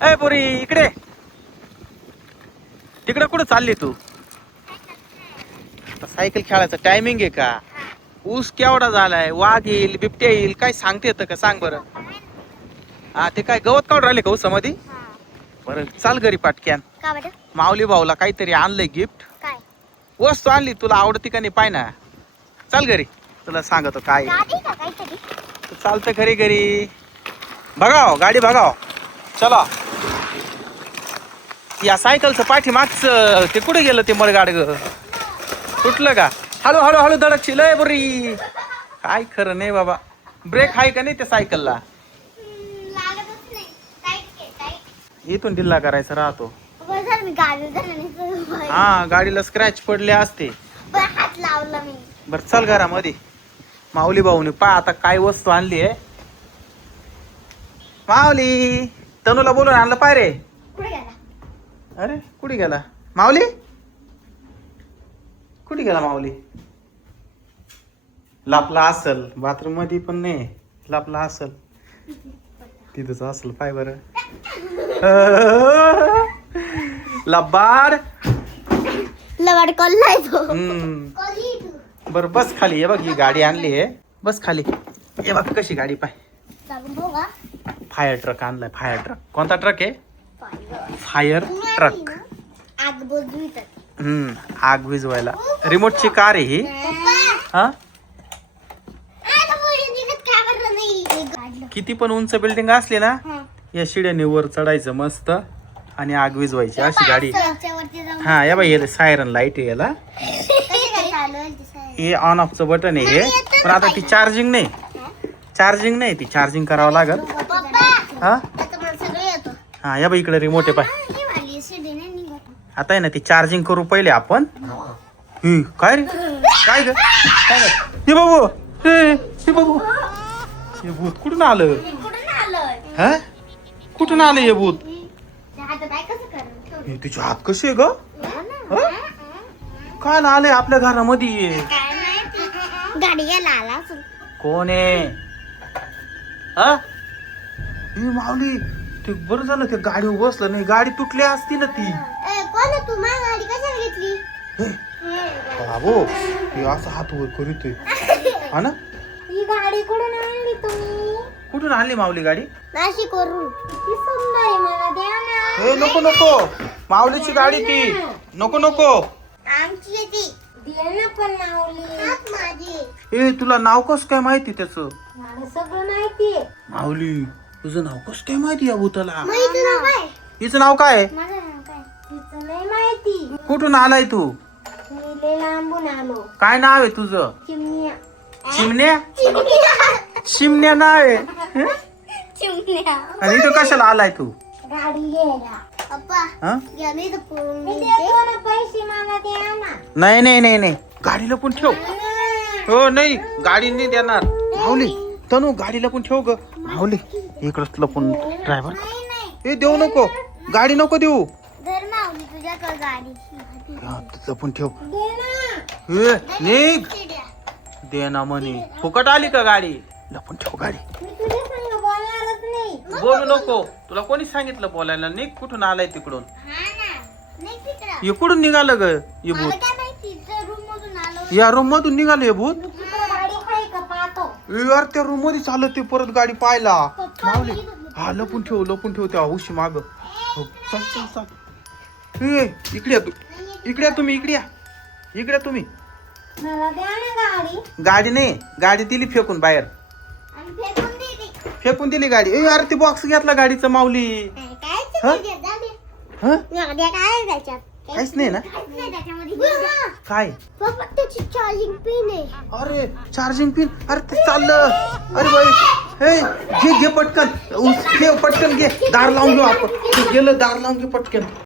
ए पोरी इकडे तिकडे कुठं चालली तू? सायकल खेळायचं टायमिंग आहे का? ऊस केवढा झालाय, वाघ येईल बिबट्या येईल काय सांगता येतं का? सांग बरं. हा ते काय गवत काढून राहिले का ऊसामध्ये? बरं चाल घरी पाटक्यान. माऊली भाऊला काहीतरी आणलंय गिफ्ट. काय वस्तू आणली तुला आवडती का नाही पाय ना. चाल घरी तुला सांगतो काय चालतं. घरी घरी बघाव गाडी बघाव. चला या सायकलचं पाठीमागचं ते कुठे गेलं ते मळगाड ग? तुटलं का? हळू हळू हळू धडकशील लय बरी. काय खरं नाही बाबा. ब्रेक आहे का नाही त्या सायकलला? इथून ढिल्ला करायचा राहतो. हा गाडीला स्क्रॅच पडले असते. हात लावला मी. बर चल घरामध्ये. माऊली भाऊने पा आता काय वस्तू आणली आहे. माऊली तनूला बोलून आणलं पाय रे. कुठे गेला? अरे कुठे गेला माऊली? कुठे गेला माऊली? लापला असल बाथरूम मध्ये पण नाही. लापला असल तिथंच असल पाय बर. लबाड लवाड कोल्हाय तो. बर बस खाली. हे बघ ही गाडी आणली आहे. बस खाली. हे बघ कशी गाडी पाय. फायर ट्रक आणलाय. Fire truck. कोणता ट्रक आहे? Fire truck. आग बोलवितात. आग विझवायला. रिमोटची कार आहे ही. हा किती पण उंच बिल्डिंग असली ना या शिड्याने वर चढायचं मस्त आणि आग विझवायची अशी गाडी. हा या बाई हे सायरन लाईट आहे याला. हे ऑन ऑफचं बटन आहे हे. पण आता ती चार्जिंग नाही. चार्जिंग नाही ती. चार्जिंग करावं लागल. हा हा या बाई इकडे रिमोट आहे पाय. आता आहे ना ती चार्जिंग करू पहिले आपण. काय रे काय ग काय ग? हे बाबू हे बाबू हे भूत कुठून आलं? हा कुठून आलं हे भूत? तिचे हात कसे ग? काय आलंय आपल्या घरामध्ये? गाडी गेला आला. कोण आहे? हा माऊली ते बरं झालं ते गाडीवर बसलं नाही. गाडी तुटली असती ना ती. कोण तू? माझी गाडी कशाला घेतली? बाबो हे असं हात वर करीतोय. हा ना ही गाडी कुठून आणली तुम्ही? कुठून आणली माऊली गाडी? नाशिकवरून. किती सुंदर आहे. मला द्या ना. हे नको नको माऊलीची गाडी ती. नको नको आमची ती. दे ना पण माऊली. माझी. ए तुला नाव कस काय माहिती त्याच? मला सगळं माहितीये. माऊली तुझं नाव कस काय माहिती या भूताला? माहिती नाव काय? हिचं नाव काय? माझं नाव काय? तिचं नाही माहिती. कुठून आलाय तू? मी लय लांबून आलो. काय नाव आहे तुझं? चिमण्या. चिमण्या? चिमण्या नाव आहे. चिमण्या. आणि इथं कशाला आलाय तू? गाडी घ्यायला. पप्पा हा? या मी तर पूर्ण पैसे मला द्या ना. नाही नाही नाही नाही गाडीला पण ठेव. हो नाही गाडी नाही देणार. माऊली तनू गाडीला पण ठेव ग. माऊली इकडं तुला पण ड्रायव्हर. हे देऊ नको. गाडी नको देऊ. धर माऊली तुझ्याकडे गाडी. तुझं पण ठेव. दे ना. हे निघ. दे ना म्हणे. फुकट आली का गाडी? लपून ठेव गाडी. मी तुझ्या संग बोलणारच नाही. बोलू नको. तुला कोणी सांगितलं बोलायला? निघ. कुठून आलाय तिकडून? हे कुठून निघालं ग हे भूत? या रूम मधून निघालं हे भूत. यार त्या रूम मध्ये चालत ते परत गाडी पाहिला. माऊली हा लपून ठेव त्या उशी माग. चल चल चल. इकडे या तू. इकडे या तुम्ही. इकडे या तुम्ही. मला द्या ना गाडी. गाडी नाही. गाडी दिली फेकून बाहेर. फेकून दिली गाडी. यार ते बॉक्स घेतला गाडीचं माऊली. काहीच नाही ना. काय? त्याची चार्जिंग पिन आहे. अरे चार्जिंग पिन. अरे ते चाललं. अरे बाई हे घे पटकन. पटकन घे. दार लावून घेऊ आपण. गेलं दार लावून घे पटकन.